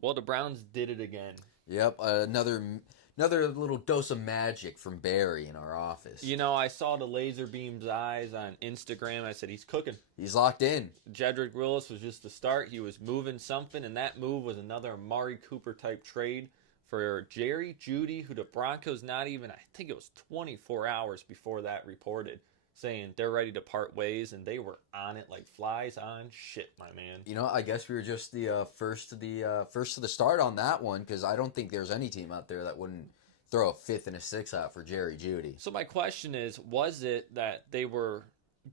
Well, the Browns did it again. Yep, another little dose of magic from Barry in our office. You know, I saw the laser beam's eyes on Instagram. I said, he's cooking. He's locked in. Jedrick Willis was just the start. He was moving something, and that move was another Amari Cooper type trade for Jerry Jeudy, who the Broncos not even, I think it was 24 hours before that reported, saying they're ready to part ways, and they were on it like flies on shit, my man. You know, I guess we were just the first to the start on that one because I don't think there's any team out there that wouldn't throw a fifth and a sixth out for Jerry Jeudy. So my question is, was it that they were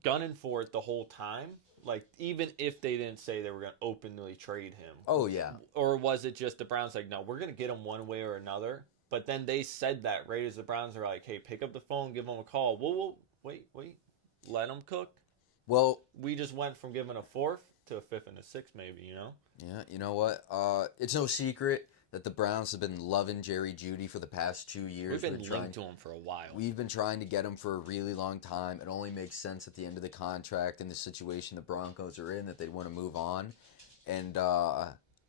gunning for it the whole time? Like, even if they didn't say they were going to openly trade him? Oh yeah. Or was it just the Browns like, no, we're going to get him one way or another? But then they said that right as the Browns are like, hey, pick up the phone, give him a call. Whoa, wait, let him cook. Well, We just went from giving a fourth to a fifth and a sixth, maybe, you know? yeah, you know what? It's no secret that the Browns have been loving Jerry Jeudy for the past 2 years. We've been linked to him for a while. We've been trying to get him for a really long time. It only makes sense at the end of the contract and the situation the Broncos are in that they want to move on. And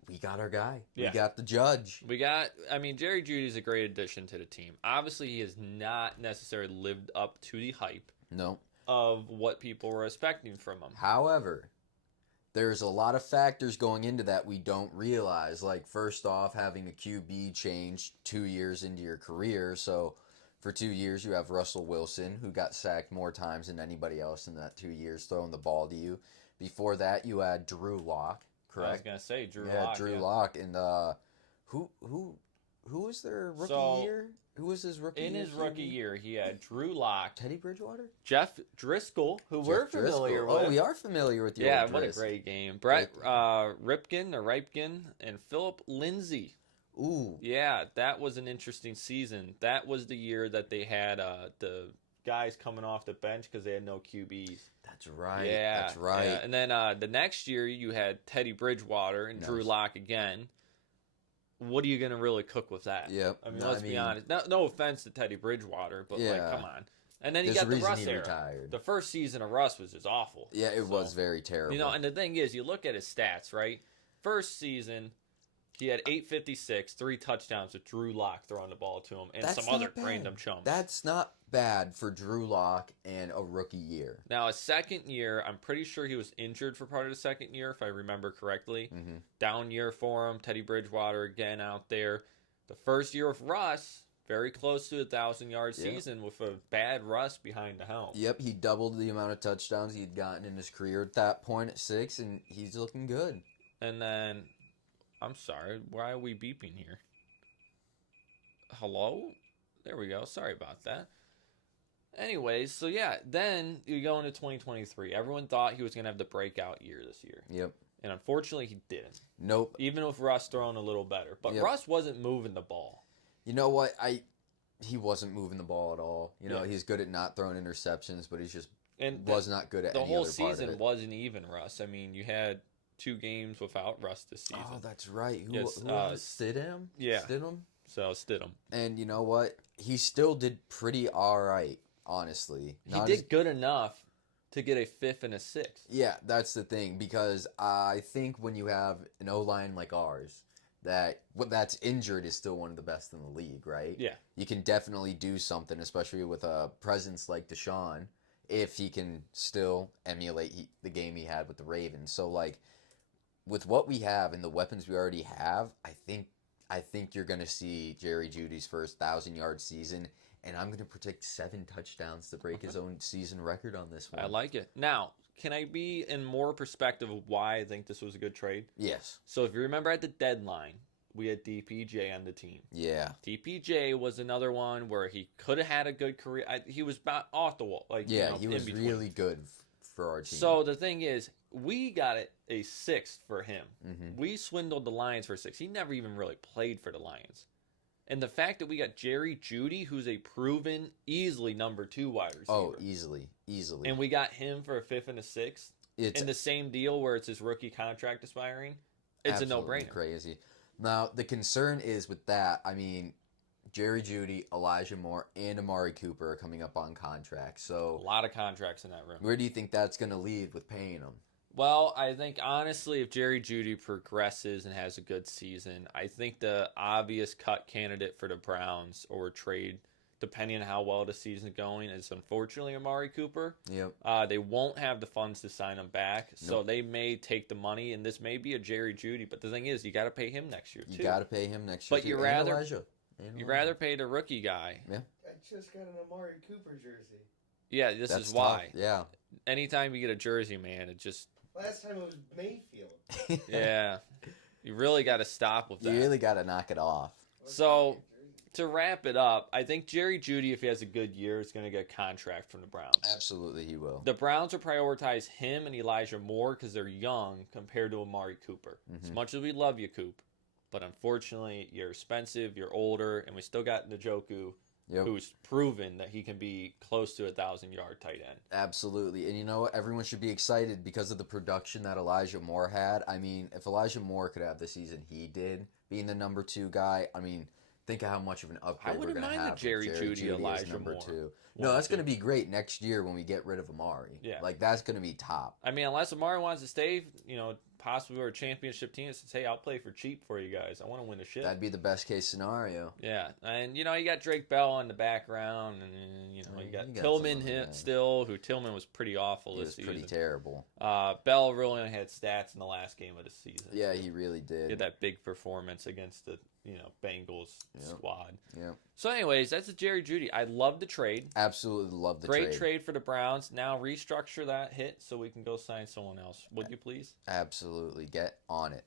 we got our guy. Yeah. We got the judge. Jerry Judy's a great addition to the team. Obviously, he has not necessarily lived up to the hype No. of what people were expecting from him. However, there's a lot of factors going into that we don't realize. Like, first off, having a QB change 2 years into your career. So, for 2 years, you have Russell Wilson, who got sacked more times than anybody else in that 2 years, throwing the ball to you. Before that, you had Drew Lock, correct? I was gonna say Drew Yeah, Lock. Drew yeah. Lock. And who was their rookie year? Who was his rookie In year? his rookie year, he had Drew Lock, Teddy Bridgewater? Jeff Driscoll, who we're Jeff familiar Driscoll. with. Oh, we are familiar with the Yeah, old what a Drisk. great game. Brett Ripken, and Philip Lindsay. Ooh. Yeah, that was an interesting season. That was the year that they had the guys coming off the bench because they had no QBs. That's right. Yeah, That's right. yeah. And then the next year you had Teddy Bridgewater and Drew Lock again. What are you going to really cook with that? Yep. I mean, let's be honest. No offense to Teddy Bridgewater, but Yeah. come on. And then you There's got a the reason Russ he era. retired. The first season of Russ was just awful. Yeah, it was very terrible. You know, and the thing is, you look at his stats, right? First season, he had 856, 3 touchdowns with Drew Lock throwing the ball to him, and That's some not other bad. random chums. That's not bad for Drew Lock and a rookie year. Now, his second year, I'm pretty sure he was injured for part of the second year, if I remember correctly. Mm-hmm. Down year for him. Teddy Bridgewater again out there. The first year of Russ, very close to a 1,000-yard season with a bad Russ behind the helm. Yep, he doubled the amount of touchdowns he'd gotten in his career at that point at 6, and he's looking good. And then, I'm sorry, why are we beeping here? Hello? There we go. Sorry about that. Anyways, so yeah, then you go into 2023. Everyone thought he was going to have the breakout year this year. Yep. And unfortunately, he didn't. Nope. Even with Russ throwing a little better. But Russ wasn't moving the ball. You know what? He wasn't moving the ball at all. You know, Yeah. he's good at not throwing interceptions, but he's just And was not good at the any whole other part of season it. wasn't even Russ. I mean, you had 2 games without Russ this season. Oh, that's right. Who Yes, Stidham? yeah. Stidham? So Stidham. And you know what? He still did pretty all right, honestly. He did good enough to get a 5th and a 6th. Yeah, that's the thing, because I think when you have an O-line like ours, that what that's injured is still one of the best in the league, right? Yeah. You can definitely do something, especially with a presence like Deshaun, if he can still emulate the game he had with the Ravens. So, like, with what we have and the weapons we already have, I think you're going to see Jerry Jeudy's first 1,000-yard season, and I'm going to predict 7 touchdowns to break his own season record on this one. I like it. Now, can I be in more perspective of why I think this was a good trade? Yes. So if you remember at the deadline, we had DPJ on the team. Yeah. DPJ was another one where he could have had a good career. He was about off the wall. Yeah, he was really good for our team. So the thing is, we got a 6th for him. Mm-hmm. We swindled the Lions for a 6th. He never even really played for the Lions. And the fact that we got Jerry Jeudy, who's a proven, easily number 2 wide receiver. Oh, easily. And we got him for a 5th and a 6th. It's in the same deal where it's his rookie contract expiring. It's a no-brainer. Crazy. Now, the concern is with that, I mean, Jerry Jeudy, Elijah Moore, and Amari Cooper are coming up on contracts. So A lot of contracts in that room. where do you think that's going to lead with paying them? Well, I think honestly, if Jerry Jeudy progresses and has a good season, I think the obvious cut candidate for the Browns or trade, depending on how well the season's going, is unfortunately Amari Cooper. Yep. They won't have the funds to sign him back, so Nope. they may take the money, and this may be a Jerry Jeudy. But the thing is, you got to pay him next year too. You got to pay him next year. But too. you And rather Elijah. you rather pay the rookie guy. Yeah. I just got an Amari Cooper jersey. Yeah, this That's is why. tough. Yeah. Anytime you get a jersey, man, it just Last time it was Mayfield. yeah, you really got to stop with that. You really got to knock it off. So, to wrap it up, I think Jerry Jeudy, if he has a good year, is going to get a contract from the Browns. Absolutely, he will. The Browns will prioritize him and Elijah Moore because they're young compared to Amari Cooper. As much as we love you, Coop, but unfortunately, you're expensive, you're older, and we still got Njoku, who's proven that he can be close to 1,000-yard tight end. Absolutely. And you know what? Everyone should be excited because of the production that Elijah Moore had. I mean, if Elijah Moore could have the season he did, being the number 2 guy, I mean, think of how much of an upgrade we're going to have. I wouldn't mind the Jerry Jeudy, as Elijah number Moore. 2. No, that's going to be great next year when we get rid of Amari. Yeah. Like, that's going to be top. I mean, unless Amari wants to stay, possibly we're a championship team that says, hey, I'll play for cheap for you guys. I want to win the shit. That'd be the best case scenario. Yeah, and you got Drake Bell in the background, and you got Tillman still, who Tillman was pretty awful this season. He was pretty terrible. Bell really only had stats in the last game of the season. Yeah, he really did. He had that big performance against the Bengals squad. Yeah. So, anyways, that's a Jerry Jeudy. I love the trade. Absolutely love the trade. Great trade for the Browns. Now restructure that hit so we can go sign someone else. Would you please? Absolutely. Get on it.